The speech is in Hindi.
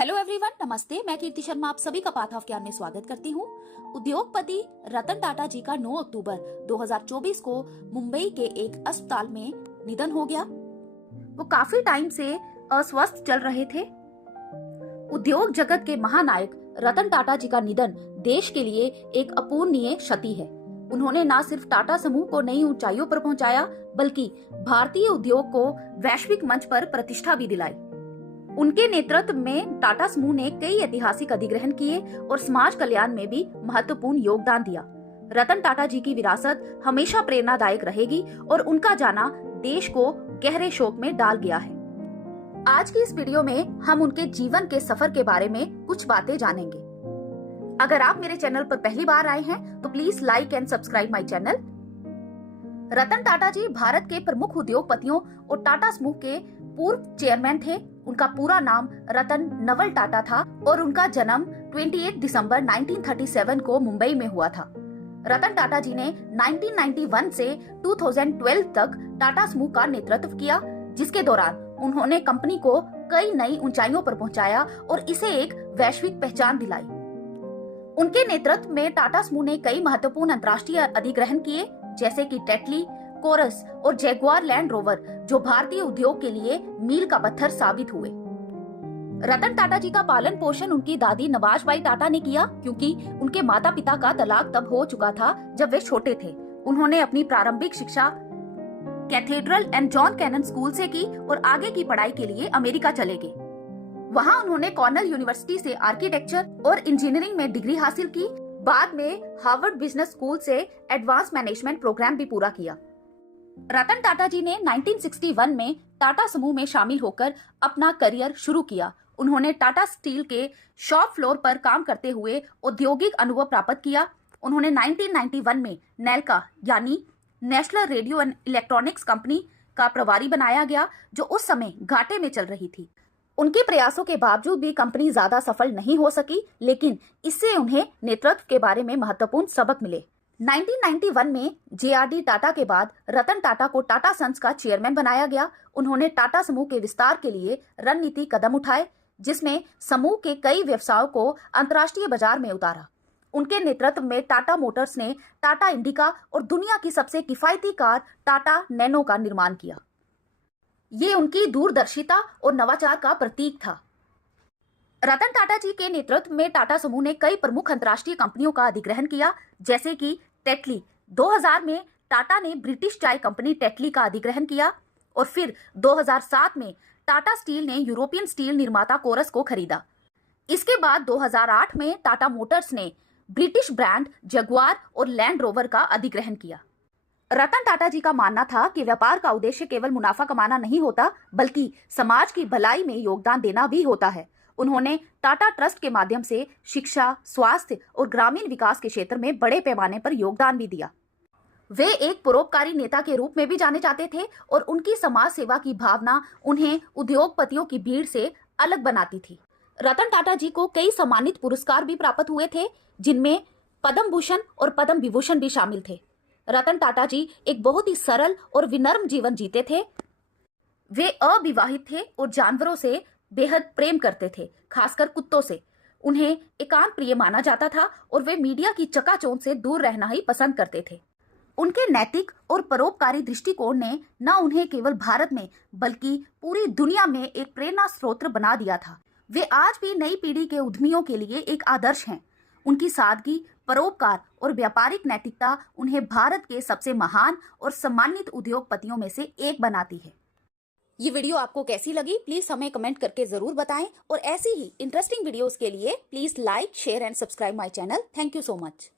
हेलो एवरीवन, नमस्ते। मैं कीर्ति शर्मा आप सभी का पाथ ऑफ ज्ञान में स्वागत करती हूँ। उद्योगपति रतन टाटा जी का 9 अक्टूबर 2024 को मुंबई के एक अस्पताल में निधन हो गया। वो काफी टाइम से अस्वस्थ चल रहे थे। उद्योग जगत के महानायक रतन टाटा जी का निधन देश के लिए एक अपूरणीय क्षति है। उन्होंने न सिर्फ टाटा समूह को नई ऊंचाइयों पर पहुंचाया, बल्कि भारतीय उद्योग को वैश्विक मंच पर प्रतिष्ठा भी दिलाई। उनके नेतृत्व में टाटा समूह ने कई ऐतिहासिक अधिग्रहण किए और समाज कल्याण में भी महत्वपूर्ण योगदान दिया। रतन टाटा जी की विरासत हमेशा प्रेरणादायक रहेगी और उनका जाना देश को गहरे शोक में डाल गया है। आज की इस वीडियो में हम उनके जीवन के सफर के बारे में कुछ बातें जानेंगे। अगर आप मेरे चैनल पर पहली बार आए हैं तो please like and subscribe my channel. Ratan Tata ji Bharat के प्रमुख उद्योगपतियों और टाटा समूह के पूर्व चेयरमैन थे। उनका पूरा नाम रतन नवल टाटा था और उनका जन्म 28 दिसंबर 1937 को मुंबई में हुआ था। रतन टाटा जी ने 1991 से 2012 तक टाटा समूह का नेतृत्व किया, जिसके दौरान उन्होंने कंपनी को कई नई ऊंचाइयों पर पहुंचाया और इसे एक वैश्विक पहचान दिलाई। उनके नेतृत्व में टाटा समूह ने कई महत्वपूर्ण अंतर्राष्ट्रीय अधिग्रहण किए, जैसे कि टेटली, कोरस और जैगुआर लैंड रोवर, जो भारतीय उद्योग के लिए मील का पत्थर साबित हुए। रतन टाटा जी का पालन पोषण उनकी दादी नवाजबाई टाटा ने किया, क्योंकि उनके माता पिता का तलाक तब हो चुका था जब वे छोटे थे। उन्होंने अपनी प्रारंभिक शिक्षा cathedral and John Connon school से की और आगे की पढ़ाई के लिए अमेरिका चले गए। वहां उन्होंने कॉर्नेल यूनिवर्सिटी से आर्किटेक्चर और इंजीनियरिंग में डिग्री हासिल की। बाद में हार्वर्ड बिजनेस स्कूल से एडवांस मैनेजमेंट प्रोग्राम भी पूरा किया। रतन टाटा जी ने 1961 में टाटा समूह में शामिल होकर अपना करियर शुरू किया। उन्होंने टाटा स्टील के शॉप फ्लोर पर काम करते हुए औद्योगिक अनुभव प्राप्त किया। उन्होंने 1991 में नेल्का यानी national radio and electronics company का प्रभारी बनाया गया, जो उस समय घाटे में चल रही थी। उनके प्रयासों के बावजूद भी कंपनी ज्यादा सफल नहीं हो सकी, लेकिन इससे उन्हें नेतृत्व के बारे में महत्वपूर्ण सबक मिले। 1991 में JRD टाटा के बाद रतन टाटा को टाटा सन्स का चेयरमैन बनाया गया। उन्होंने टाटा समूह के विस्तार के लिए रणनीतिक कदम उठाए, जिसने समूह के कई व्यवसायों को अंतर्राष्ट्रीय बाजार में उतारा। उनके नेतृत्व में टाटा मोटर्स ने टाटा इंडिका और दुनिया की सबसे किफायती कार टाटा नैनो का निर्माण किया। ये उनकी दूरदर्शिता और नवाचार का प्रतीक था। रतन टाटा जी के नेतृत्व में टाटा समूह ने कई प्रमुख अंतर्राष्ट्रीय कंपनियों का अधिग्रहण किया, जैसे कि टेटली। 2000 में टाटा ने ब्रिटिश चाय कंपनी टेटली का अधिग्रहण किया और फिर 2007 में टाटा स्टील ने यूरोपियन स्टील निर्माता कोरस को खरीदा। इसके बाद 2008 में टाटा मोटर्स ने ब्रिटिश ब्रांड जगुआर और लैंड रोवर का अधिग्रहण किया। रतन टाटा जी का मानना था कि व्यापार का उद्देश्य केवल मुनाफा कमाना नहीं होता, बल्कि समाज की भलाई में योगदान देना भी होता है। उन्होंने टाटा ट्रस्ट के माध्यम से शिक्षा, स्वास्थ्य और ग्रामीण विकास के क्षेत्र में बड़े पैमाने पर योगदान भी दिया। वे एक परोपकारी नेता के रूप में भी जाने जाते थे और उनकी समाज सेवा की भावना उन्हें उद्योगपतियों की भीड़ से अलग बनाती थी। रतन टाटा जी को कई सम्मानित पुरस्कार भी प्राप्त हुए थे, जिनमें पद्म भूषण और पद्म विभूषण भी शामिल थे। रतन टाटा जी एक बहुत ही सरल और विनम्र जीवन जीते थे। वे अविवाहित थे और जानवरों से बेहद प्रेम करते थे, खासकर कुत्तों से। उन्हें एकांत प्रिय माना जाता था और वे मीडिया की चकाचौंध से दूर रहना ही पसंद करते थे। उनके नैतिक और परोपकारी दृष्टिकोण ने न उन्हें केवल भारत में बल्कि पूरी दुनिया में एक प्रेरणा स्रोत बना दिया था। वे आज भी नई पीढ़ी के उद्यमियों के लिए एक आदर्श हैं। उनकी सादगी, परोपकार और व्यापारिक नैतिकता उन्हें भारत के सबसे महान और सम्मानित उद्योगपतियों में से एक बनाती है। ये वीडियो आपको कैसी लगी प्लीज हमें कमेंट करके जरूर बताएं और ऐसी ही इंटरेस्टिंग वीडियोस के लिए please like, share and subscribe my channel. Thank you so much.